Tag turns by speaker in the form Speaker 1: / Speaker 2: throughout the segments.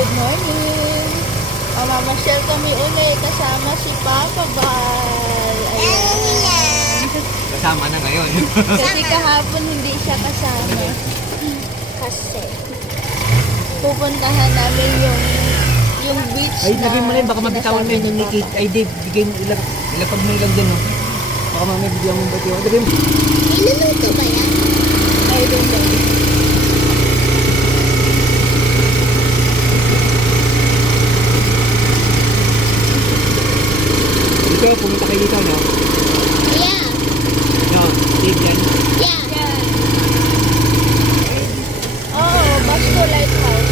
Speaker 1: good morning. Mamamasyal kami ulit kasama si Papa Bal. Ayan.
Speaker 2: Kasama na ngayon.
Speaker 1: Kasi kahapon hindi siya kasama. Kasi pupuntahan namin yung yung beach
Speaker 2: Ay, lagay mo na yun. Baka mabitawan mo yun yung Nikki. Ay, Dave, bigay mo ilag. Ilapag mo dyan, no? Baka mamaya bigyan mo ba ito? Lagay mo.
Speaker 3: Iluluto ba yan?
Speaker 2: Pumunta kayo dito, no?
Speaker 3: Yeah.
Speaker 2: No, Dave yan.
Speaker 3: Yeah.
Speaker 1: Yan. Oo, Basco Lighthouse.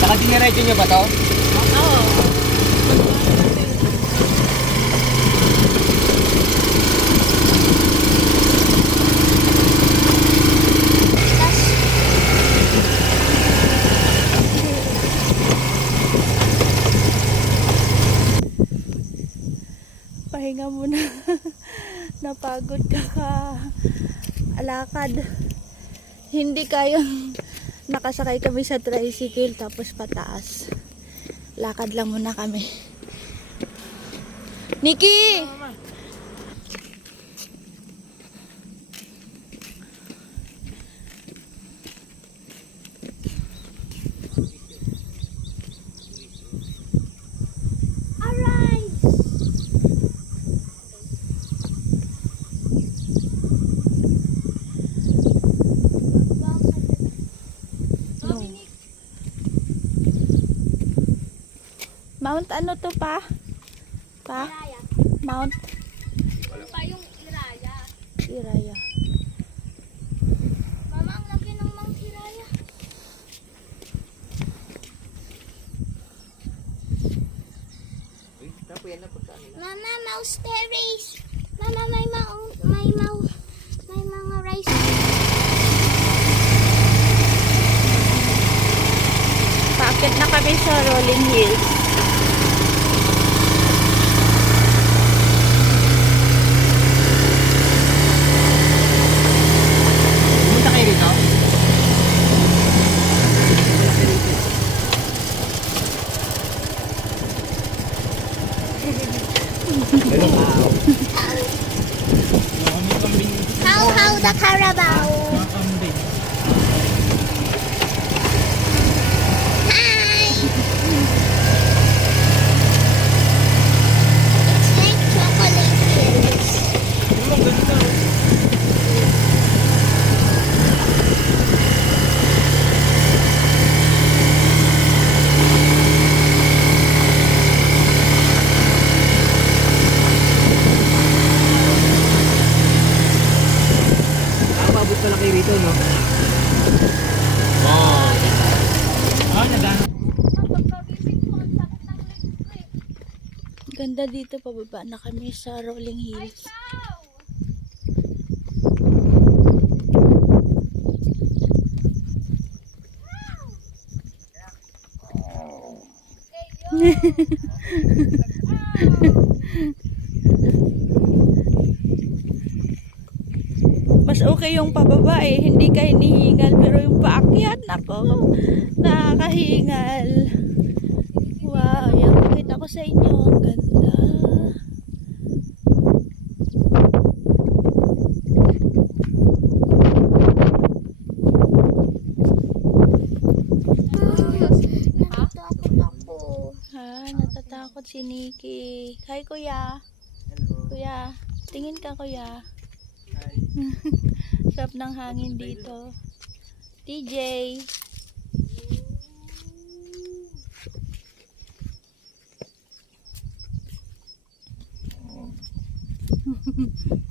Speaker 2: Saka diniretso nyo ba to?
Speaker 1: Oo. Pahinga muna. Napagod ka ka. Alakad. Hindi kayang nakasakay kami sa tricycle tapos pataas. Lakad lang muna kami. Nikki!
Speaker 3: Alright.
Speaker 1: Mount ano to pa? Pa?
Speaker 3: Iraya.
Speaker 1: Mount
Speaker 3: Ano pa yung Iraya?
Speaker 1: Iraya.
Speaker 3: Mama, ang laki ng Mount Iraya. Mama, mouse terrace. Mama, may maong, may mau, may mga rice.
Speaker 1: Paakit na kami sa Rolling Hills.
Speaker 3: How, how the Carabao.
Speaker 2: Rito, no? Oo. Ah, nagano.
Speaker 1: Ganda dito pababa na kami sa Rolling Hills. Mas okay yung pababa eh, hindi ka hinihingal pero yung paakyat nako, nakakahingal. Wow, yan pakita ko sa inyo, ang ganda. Si Nikki. Hi kuya. Kuya, tingin ka kuya. Sarap ng hangin dito. TJ.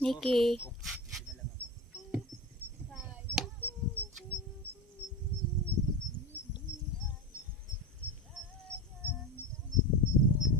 Speaker 1: Nikki.